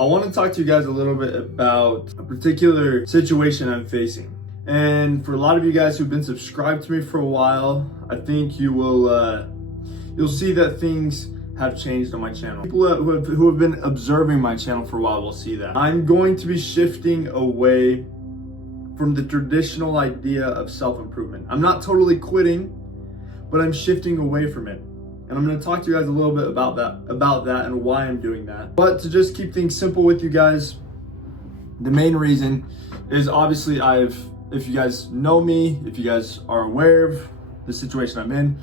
I want to talk to you guys a little bit about a particular situation I'm facing. And for a lot of you guys who've been subscribed to me for a while, I think you'll see that things have changed on my channel. People who have been observing my channel for a while will see that. I'm going to be shifting away from the traditional idea of self-improvement. I'm not totally quitting, but I'm shifting away from it. And I'm going to talk to you guys a little bit about that and why I'm doing that. But to just keep things simple with you guys, the main reason is obviously if you guys know me, if you guys are aware of the situation I'm in,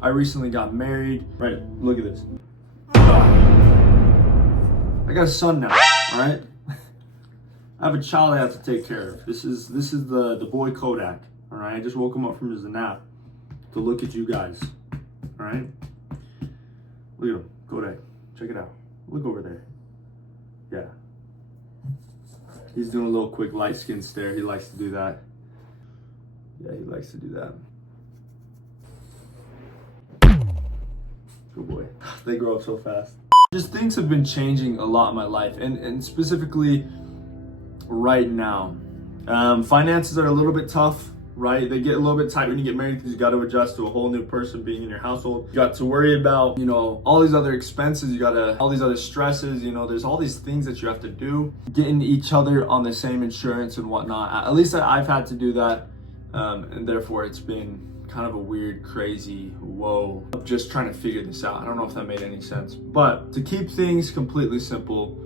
I recently got married. Right, look at this. I got a son now, all right? I have a child I have to take care of. This is the boy Kodak, all right? I just woke him up from his nap to look at you guys, all right? Look at him, Kodak, check it out. Look over there. Yeah. He's doing a little quick light skin stare. He likes to do that. Yeah, he likes to do that. Good boy. They grow up so fast. Just things have been changing a lot in my life, and specifically right now. Finances are a little bit tough, right? They get a little bit tight when you get married because you got to adjust to a whole new person being in your household. You got to worry about, all these other expenses. all these other stresses, there's all these things that you have to do. Getting each other on the same insurance and whatnot. At least I've had to do that. And therefore it's been kind of a weird, crazy, whoa, of just trying to figure this out. I don't know if that made any sense. But to keep things completely simple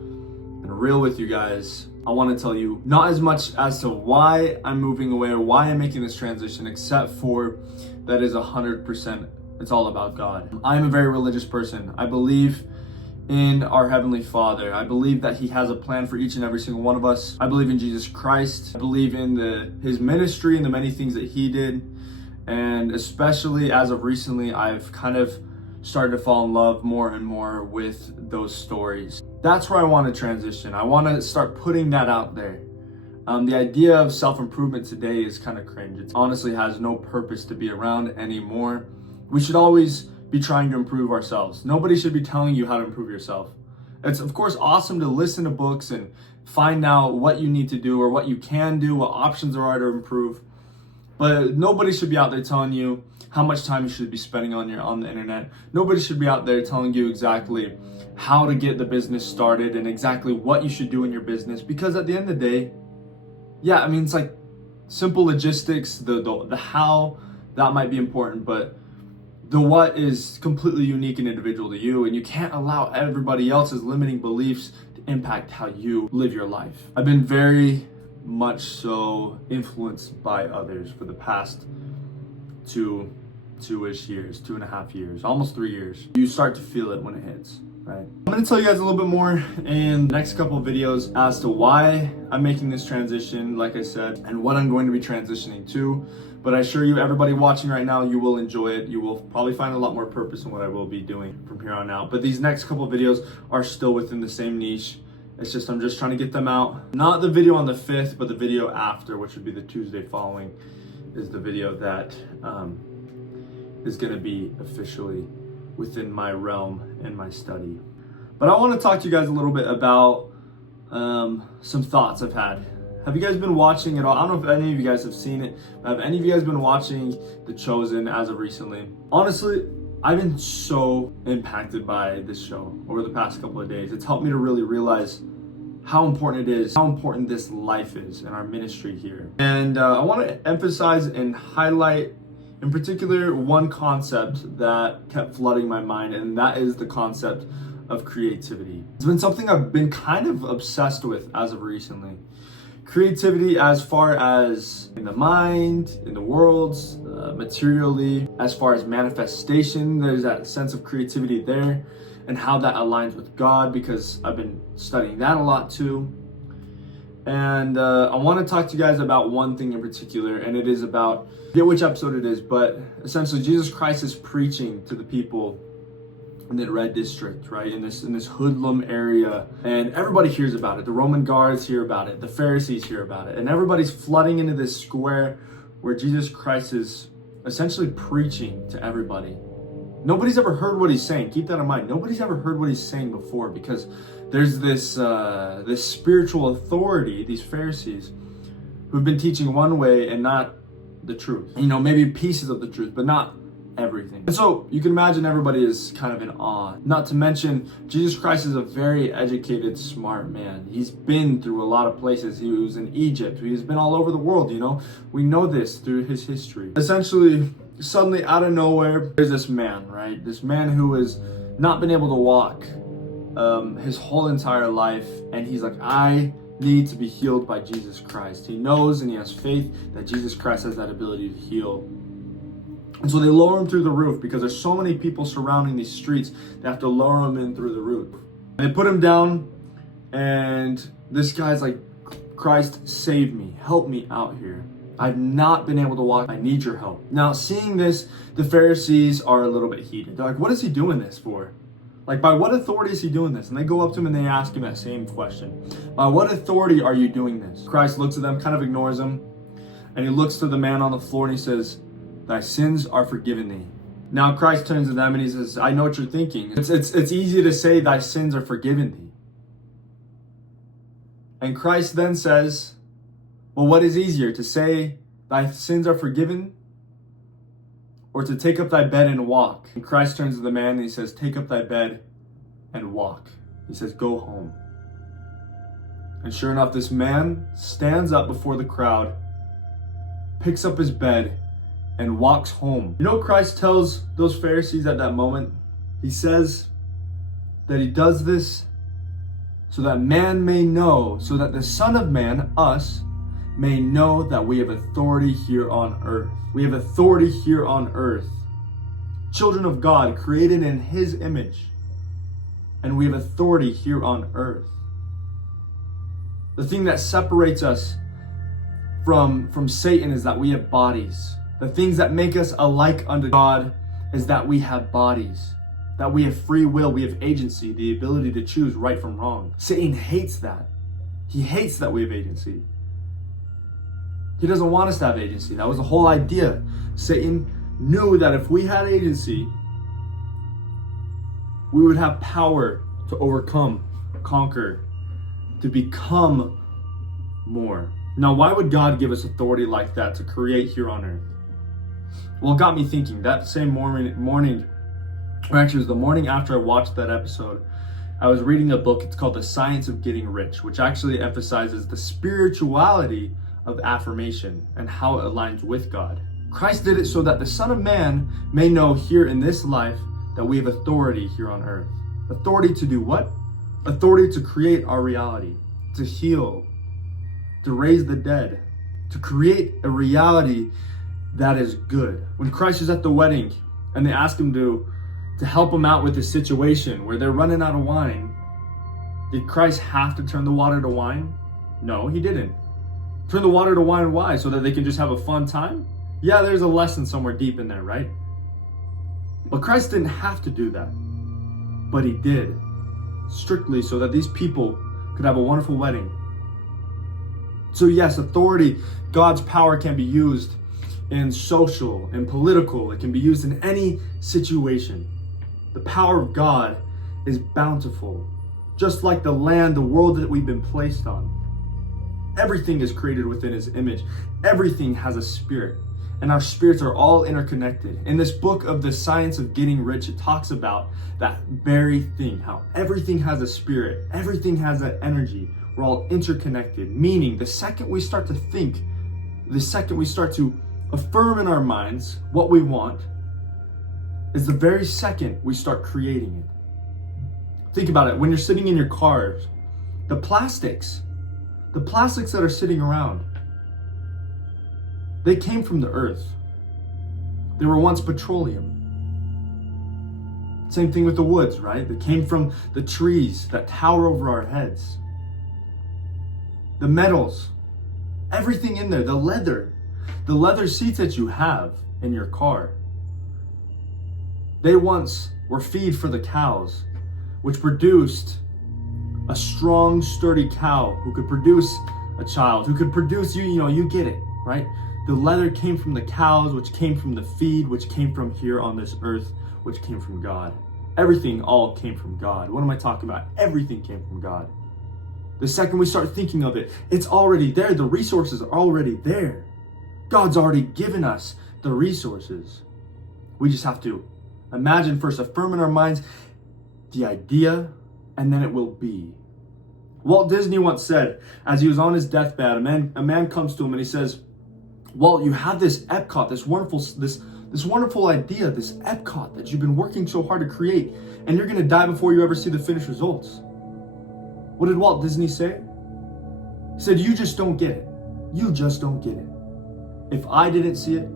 and real with you guys, I want to tell you not as much as to why I'm moving away or why I'm making this transition, except for that is 100%, it's all about God. I'm a very religious person. I believe in our Heavenly Father. I believe that He has a plan for each and every single one of us. I believe in Jesus Christ. I believe in His ministry and the many things that He did. And especially as of recently, I've kind of started to fall in love more and more with those stories. That's where I want to transition. I want to start putting that out there. The idea of self-improvement today is kind of cringe. It honestly has no purpose to be around anymore. We should always be trying to improve ourselves. Nobody should be telling you how to improve yourself. It's of course awesome to listen to books and find out what you need to do or what you can do, what options there are to improve. But nobody should be out there telling you how much time you should be spending on the internet. Nobody should be out there telling you exactly how to get the business started and exactly what you should do in your business. Because at the end of the day, it's like simple logistics, the how, that might be important, but the what is completely unique and individual to you, and you can't allow everybody else's limiting beliefs to impact how you live your life. I've been very much so influenced by others for the past two-ish years, 2.5 years, almost 3 years. You start to feel it when it hits, right? I'm gonna tell you guys a little bit more in the next couple of videos as to why I'm making this transition, like I said, and what I'm going to be transitioning to. But I assure you, everybody watching right now, you will enjoy it. You will probably find a lot more purpose in what I will be doing from here on out. But these next couple of videos are still within the same niche. It's just, I'm just trying to get them out. Not the video on the 5th, but the video after, which would be the Tuesday following, is the video that is gonna be officially within my realm and my study. But I wanna talk to you guys a little bit about some thoughts I've had. Have you guys been watching at all? I don't know if any of you guys have seen it, but have any of you guys been watching The Chosen as of recently? Honestly, I've been so impacted by this show over the past couple of days. It's helped me to really realize how important it is, how important this life is in our ministry here. And I want to emphasize and highlight in particular one concept that kept flooding my mind, and that is the concept of creativity. It's been something I've been kind of obsessed with as of recently. Creativity as far as in the mind, in the world, materially, as far as manifestation, there's that sense of creativity there and how that aligns with God, because I've been studying that a lot too. And I want to talk to you guys about one thing in particular, and it is about, I forget which episode it is, but essentially Jesus Christ is preaching to the people in the red district, right? In this hoodlum area, and everybody hears about it. The Roman guards hear about it. The Pharisees hear about it, and everybody's flooding into this square where Jesus Christ is essentially preaching to everybody. Nobody's ever heard what he's saying. Keep that in mind. Nobody's ever heard what he's saying before, because there's this spiritual authority, these Pharisees, who've been teaching one way and not the truth. Maybe pieces of the truth, but not everything. And so you can imagine everybody is kind of in awe. Not to mention, Jesus Christ is a very educated, smart man. He's been through a lot of places. He was in Egypt. He's been all over the world, We know this through his history. Essentially, suddenly out of nowhere, there's this man, right? This man who has not been able to walk his whole entire life. And he's like, I need to be healed by Jesus Christ. He knows and he has faith that Jesus Christ has that ability to heal. And so they lower him through the roof because there's so many people surrounding these streets. They have to lower him in through the roof. And they put him down, and this guy's like, Christ, save me. Help me out here. I've not been able to walk. I need your help. Now, seeing this, the Pharisees are a little bit heated. They're like, what is he doing this for? Like, by what authority is he doing this? And they go up to him and they ask him that same question. By what authority are you doing this? Christ looks at them, kind of ignores them, and he looks to the man on the floor and he says, thy sins are forgiven thee. Now Christ turns to them and he says, I know what you're thinking. It's easy to say thy sins are forgiven thee. And Christ then says, well, what is easier, to say thy sins are forgiven or to take up thy bed and walk? And Christ turns to the man and he says, take up thy bed and walk. He says, go home. And sure enough, this man stands up before the crowd, picks up his bed, and walks home. You know what Christ tells those Pharisees at that moment? He says that he does this so that man may know, so that the Son of Man, us, may know that we have authority here on earth. We have authority here on earth. Children of God, created in his image. And we have authority here on earth. The thing that separates us from Satan is that we have bodies. The things that make us alike unto God is that we have bodies, that we have free will, we have agency, the ability to choose right from wrong. Satan hates that. He hates that we have agency. He doesn't want us to have agency. That was the whole idea. Satan knew that if we had agency, we would have power to overcome, conquer, to become more. Now, why would God give us authority like that to create here on earth? Well, it got me thinking. That same morning, or actually it was the morning after I watched that episode, I was reading a book. It's called The Science of Getting Rich, which actually emphasizes the spirituality of affirmation and how it aligns with God. Christ did it so that the Son of Man may know here in this life that we have authority here on earth. Authority to do what? Authority to create our reality, to heal, to raise the dead, to create a reality that is good. When Christ is at the wedding and they ask him to help him out with the situation where they're running out of wine, did Christ have to turn the water to wine? No, he didn't. Turn the water to wine, why? So that they can just have a fun time? Yeah, there's a lesson somewhere deep in there, right? But Christ didn't have to do that. But he did. Strictly so that these people could have a wonderful wedding. So yes, authority, God's power can be used in social and political. It can be used in any situation. The power of God is bountiful. Just like the land, the world that we've been placed on. Everything is created within his image. Everything has a spirit. And our spirits are all interconnected. In this book of The Science of Getting Rich, it talks about that very thing, how everything has a spirit, everything has an energy. We're all interconnected, meaning the second we start to think, the second we start to affirm in our minds what we want, is the very second we start creating it. Think about it, when you're sitting in your cars, the plastics that are sitting around, they came from the earth. They were once petroleum. Same thing with the woods, right? They came from the trees that tower over our heads. The metals, everything in there, the leather seats that you have in your car, they once were feed for the cows, which produced a strong, sturdy cow who could produce a child, who could produce you get it, right? The leather came from the cows, which came from the feed, which came from here on this earth, which came from God. Everything all came from God. What am I talking about? Everything came from God. The second we start thinking of it, it's already there. The resources are already there. God's already given us the resources. We just have to imagine first, affirm in our minds the idea, and then it will be. Walt Disney once said, as he was on his deathbed, a man comes to him and he says, Walt, you have this Epcot, this wonderful idea, this Epcot that you've been working so hard to create, and you're going to die before you ever see the finished results. What did Walt Disney say? He said, you just don't get it. You just don't get it. If I didn't see it,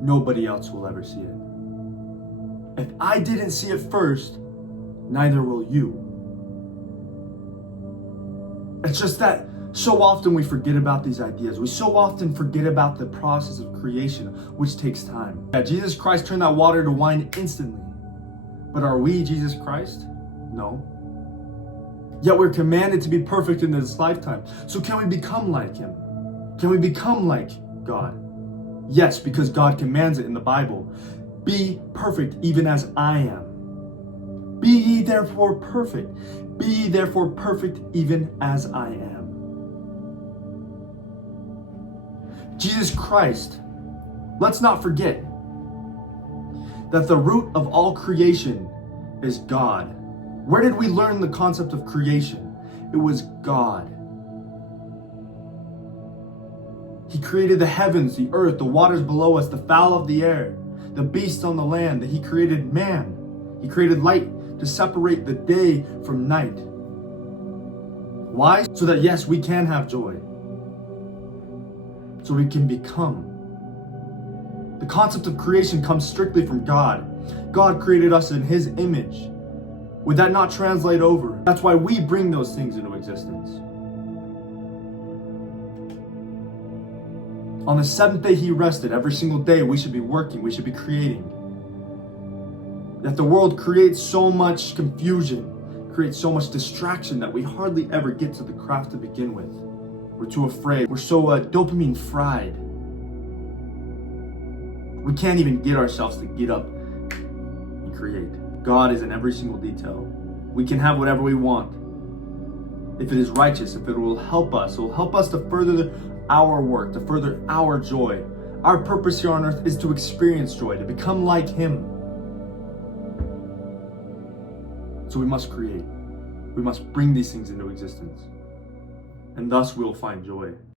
nobody else will ever see it. If I didn't see it first, neither will you. It's just that so often we forget about these ideas. We so often forget about the process of creation, which takes time. Yeah, Jesus Christ turned that water to wine instantly. But are we Jesus Christ? No. Yet we're commanded to be perfect in this lifetime. So can we become like him? Can we become like God? Yes, because God commands it in the Bible. Be perfect even as I am. Be ye therefore perfect. Be ye therefore perfect even as I am. Jesus Christ, let's not forget that the root of all creation is God. Where did we learn the concept of creation? It was God. He created the heavens, the earth, the waters below us, the fowl of the air, the beasts on the land. He created man. He created light to separate the day from night. Why? So that yes, we can have joy. So we can become. The concept of creation comes strictly from God. God created us in his image. Would that not translate over? That's why we bring those things into existence. On the seventh day he rested. Every single day we should be working, we should be creating. That the world creates so much confusion, creates so much distraction that we hardly ever get to the craft to begin with. We're too afraid. We're so dopamine fried. We can't even get ourselves to get up and create. God is in every single detail. We can have whatever we want. If it is righteous, if it will help us, it will help us to further our work, to further our joy. Our purpose here on earth is to experience joy, to become like him. So we must create. We must bring these things into existence. And thus we will find joy.